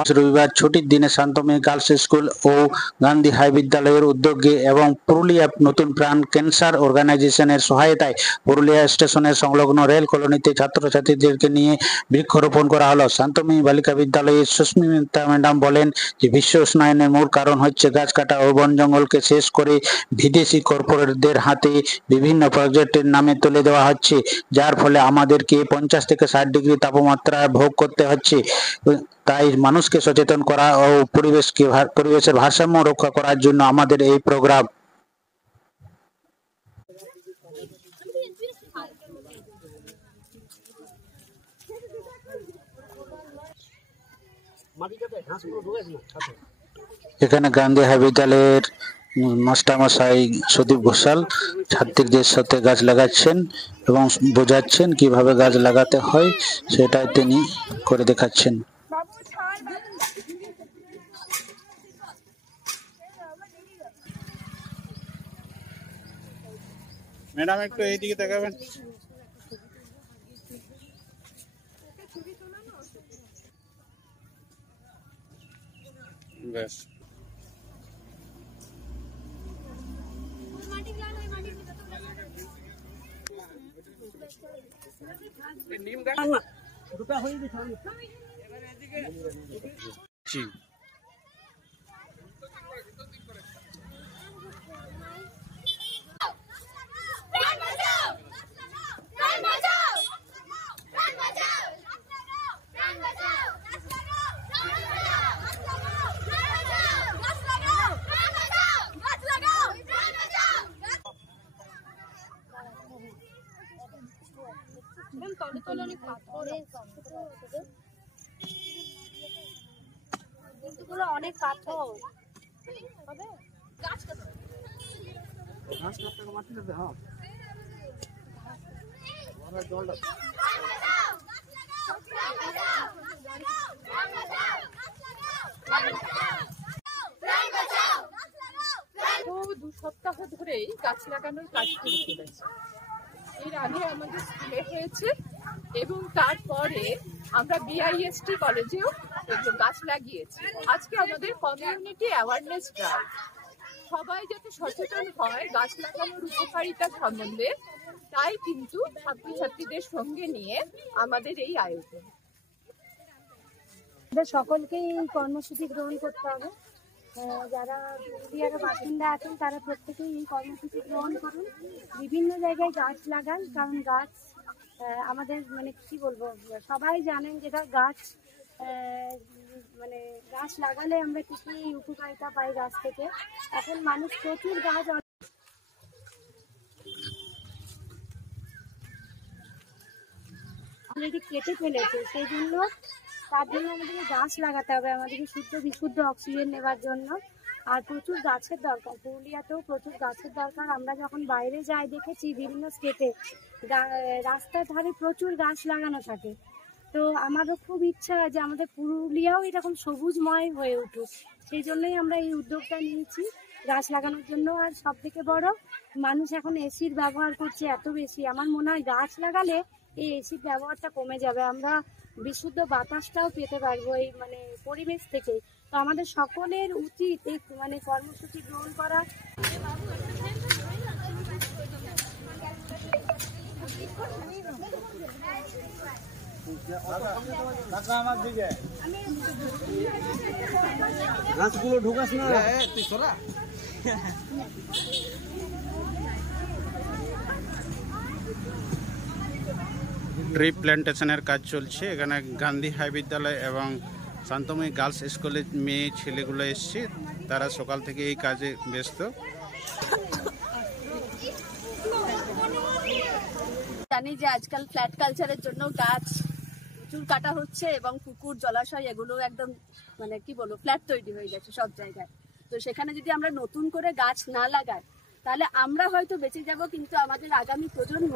আজ রবিবার ছুটির দিনে শান্তময়ী গার্লস স্কুল ও গান্ধী হাই বিদ্যালয়ের উদ্যোগে এবং পুরুলিয়া নতুন প্রাণ ক্যান্সার অর্গানাইজেশনের সহায়তায় পুরুলিয়া স্টেশনের সংলগ্ন রেল কলোনিতে ছাত্রছাত্রীদেরকে নিয়ে বৃক্ষরোপণ করা হলো। শান্তময়ী বালিকা বিদ্যালয়ের সুস্মিতা ম্যাডাম বলেন যে বিশ্ব উষ্ণায়নের মূল কারণ হচ্ছে গাছ কাটা ও বন জঙ্গলকে শেষ করে বিদেশি কর্পোরেটদের হাতে বিভিন্ন প্রজেক্টের নামে তুলে দেওয়া হচ্ছে, যার ফলে আমাদেরকে 50 থেকে 60 ডিগ্রি তাপমাত্রা ভোগ করতে হচ্ছে। তাই মানুষকে সচেতন করা ও পরিবেশের ভারসাম্য রক্ষা করার জন্য আমাদের এই প্রোগ্রাম। এখানে গান্ধী হাই বিদ্যালয়ের মাস্টারমশাই সুদীপ ঘোষাল ছাত্রীদের সাথে গাছ লাগাচ্ছেন এবং বোঝাচ্ছেন কিভাবে গাছ লাগাতে হয়, সেটাই তিনি করে দেখাচ্ছেন। ম্যাডাম একটু এইদিকে তাকাবেন। বেশ নিম গাছ দুটো হয়ে গেছে। জি অনেক পাথর ঘাস কাটতে মাটি দেবে। হ্যাঁ জলটা তো 2 সপ্তাহ ধরেই গাছ লাগানোর কাজ শুরু করেছে। এর আগে আমাদের স্কুলে হয়েছে এবং তারপরে আমরা বিআইএসটি কলেজেও এগুলো গাছ লাগিয়েছি। আজকে আমাদের কমিউনিটি অ্যাওয়ারনেস ড্রাইভ, সবাই যাতে সচেতন হয় গাছ লাগানোর উপকারিতা সম্বন্ধে, তাই কিন্তু ছাত্রছাত্রীদের সঙ্গে নিয়ে আমাদের এই আয়োজন। সকলকেই এই কর্মসূচি গ্রহণ করতে হবে। যারা পুরুলিয়ার বাসিন্দা আছেন তারা প্রত্যেকেই এই কর্মসূচি গ্রহণ করুন, বিভিন্ন জায়গায় গাছ লাগান, কারণ গাছ আমাদের মানে কি বলবো, সবাই জানেন যেটা গাছ মানে গাছ লাগালে আমরা কি কি উপকারিতা পাই গাছ থেকে। এখন মানুষ প্রচুর গাছ অলরেডি কেটে ফেলেছে, সেই জন্য তার জন্য আমাদেরকে গাছ লাগাতে হবে, আমাদেরকে শুদ্ধ বিশুদ্ধ অক্সিজেন নেবার জন্য। আর প্রচুর গাছের দরকার, পুরুলিয়াতেও প্রচুর গাছের দরকার। আমরা যখন বাইরে যাই দেখেছি বিভিন্ন স্টেটে রাস্তার ধারে প্রচুর গাছ লাগানো থাকে। তো আমারও খুব ইচ্ছা যে আমাদের পুরুলিয়াও এরকম সবুজময় হয়ে উঠুক, সেই জন্যই আমরা এই উদ্যোগটা নিয়েছি গাছ লাগানোর জন্য। আর সব থেকে বড়, মানুষ এখন এসির ব্যবহার করছে এত বেশি, আমার মনে হয় গাছ লাগালে এই এসির ব্যবহারটা কমে যাবে, আমরা বিশুদ্ধ বাতাসটাও পেতে পারবো এই মানে পরিবেশ থেকে। তো আমাদের সকলের উচিত এই মানে কর্মসূচি গ্রহণ করা। গাছগুলো ঢুকাস না তুই সরা। ট্রি প্ল্যান্টেশনের কাজ চলছে এখানে। গান্ধী হাই বিদ্যালয় এবং শান্তময়ী গার্লস স্কুলের মেয়ে ছেলেগুলো এসছে, তারা সকাল থেকে এই কাজে ব্যস্ত। জানি যে আজকাল ফ্ল্যাট কালচারের জন্য গাছ প্রচুর কাটা হচ্ছে এবং পুকুর জলাশয় এগুলো একদম মানে কি বলবো ফ্ল্যাট তৈরি হয়ে গেছে সব জায়গায়। তো সেখানে যদি আমরা নতুন করে গাছ না লাগাই তাহলে আমরা হয়তো বেঁচে যাব, কিন্তু আমাদের আগামী প্রজন্ম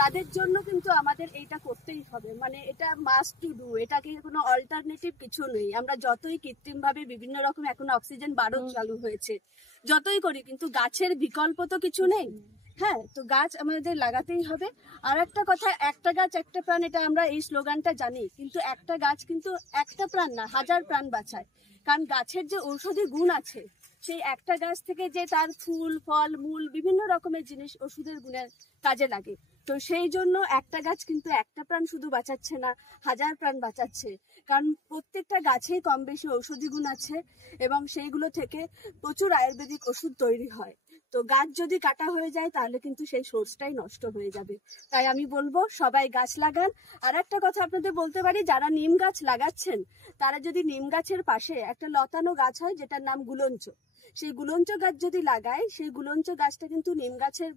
তাদের জন্য কিন্তু আমাদের এইটা করতেই হবে, মানে এটা মাস্ট টু ডু, এটাকে কোনো অল্টারনেটিভ কিছু নেই। আমরা যতই কৃত্রিমভাবে বিভিন্ন রকম এখন অক্সিজেন বারণ চালু হয়েছে যতই করি, কিন্তু গাছের বিকল্প তো কিছু নেই। হ্যাঁ, তো গাছ আমাদের লাগাতেই হবে। আর একটা কথা, একটা গাছ একটা প্রাণ, এটা আমরা এই স্লোগানটা জানি, কিন্তু একটা গাছ কিন্তু একটা প্রাণ না, হাজার প্রাণ বাঁচায়। কারণ গাছের যে ঔষধি গুণ আছে, সেই একটা গাছ থেকে যে তার ফুল ফল মূল বিভিন্ন রকমের জিনিস ওষুধের গুণের কাজে লাগে। তো সেই জন্য একটা গাছ কিন্তু একটা প্রাণ শুধু বাঁচাচ্ছে না, হাজার প্রাণ বাঁচাচ্ছে। কারণ প্রত্যেকটা গাছেই কম বেশি ঔষধি গুণ আছে এবং সেইগুলো থেকে প্রচুর আয়ুর্বেদিক ওষুধ তৈরি হয়। তো গাছ যদি কাটা হয়ে যায় তাহলে কিন্তু সেই সোর্সটাই নষ্ট হয়ে যাবে। তাই আমি বলবো সবাই গাছ লাগান। আর একটা কথা আপনাদের বলতে পারি, যারা নিম গাছ লাগাচ্ছেন তারা যদি নিম গাছের পাশে একটা লতানো গাছ হয় যেটার নাম গুলঞ্চ, সেই গুলঞ্চ গাছ যদি লাগায়, সেই গুলঞ্চ গাছটা কিন্তু নিম গাছের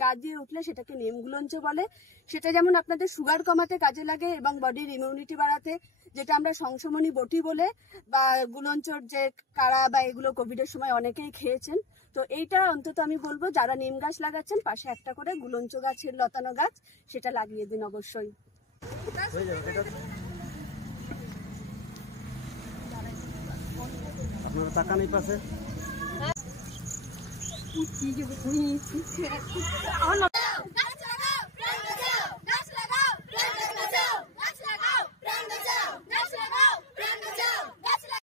গা দিয়ে উঠলে সেটাকে নিম গুলঞ্চ বলে। সেটা যেমন আপনাদের সুগার কমাতে কাজে লাগে এবং বডির ইমিউনিটি বাড়াতে, যেটা আমরা সংশমনী বটি বলে, বা গুলঞ্চর যে কাড়া বা এগুলো কোভিডের সময় অনেকেই খেয়েছেন। তো এইটা অন্তত আমি বলবো যারা নিম গাছ লাগাচ্ছেন পাশে একটা করে গুলঞ্চ গাছের লতানো গাছ সেটা লাগিয়ে দিন অবশ্যই। আপনারা টাকা নেই পাশে কি